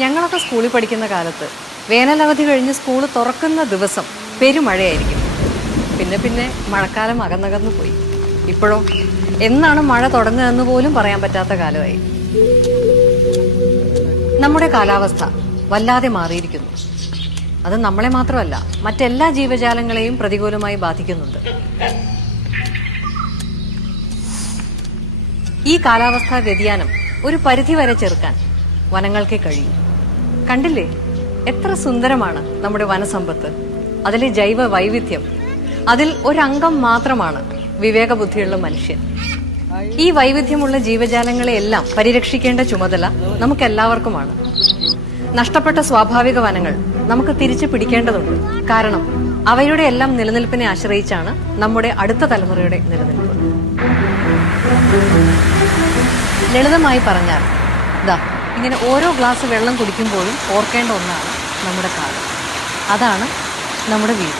ഞങ്ങളൊക്കെ സ്കൂളിൽ പഠിക്കുന്ന കാലത്ത് വേനലവധി കഴിഞ്ഞ് സ്കൂൾ തുറക്കുന്ന ദിവസം പെരുമഴയായിരിക്കും. പിന്നെ പിന്നെ മഴക്കാലം അകന്നകന്നു പോയി. ഇപ്പോഴോ എന്നാണ് മഴ തുടങ്ങുകയെന്ന് പോലും പറയാൻ പറ്റാത്ത കാലമായി. നമ്മുടെ കാലാവസ്ഥ വല്ലാതെ മാറിയിരിക്കുന്നു. അത് നമ്മളെ മാത്രമല്ല, മറ്റെല്ലാ ജീവജാലങ്ങളെയും പ്രതികൂലമായി ബാധിക്കുന്നുണ്ട്. ഈ കാലാവസ്ഥാ വ്യതിയാനം ഒരു പരിധിവരെ ചെറുക്കാൻ വനങ്ങൾക്കേ കഴിയും. കണ്ടില്ലേ, എത്ര സുന്ദരമാണ് നമ്മുടെ വനസമ്പത്ത്, അതിലെ ജൈവ വൈവിധ്യം. അതിൽ ഒരംഗം മാത്രമാണ് വിവേകബുദ്ധിയുള്ള മനുഷ്യൻ. ഈ വൈവിധ്യമുള്ള ജീവജാലങ്ങളെയെല്ലാം പരിരക്ഷിക്കേണ്ട ചുമതല നമുക്കെല്ലാവർക്കുമാണ്. നഷ്ടപ്പെട്ട സ്വാഭാവിക വനങ്ങൾ നമുക്ക് തിരിച്ചു പിടിക്കേണ്ടതുണ്ട്. കാരണം അവയുടെ എല്ലാം നിലനിൽപ്പിനെ ആശ്രയിച്ചാണ് നമ്മുടെ അടുത്ത തലമുറയുടെ നിലനിൽപ്പ്. ലളിതമായി പറഞ്ഞാൽ ഇങ്ങനെ ഓരോ ഗ്ലാസ് വെള്ളം കുടിക്കുമ്പോഴും ഓർക്കേണ്ട ഒന്നാണ് നമ്മുടെ കാലം. അതാണ് നമ്മുടെ വീട്.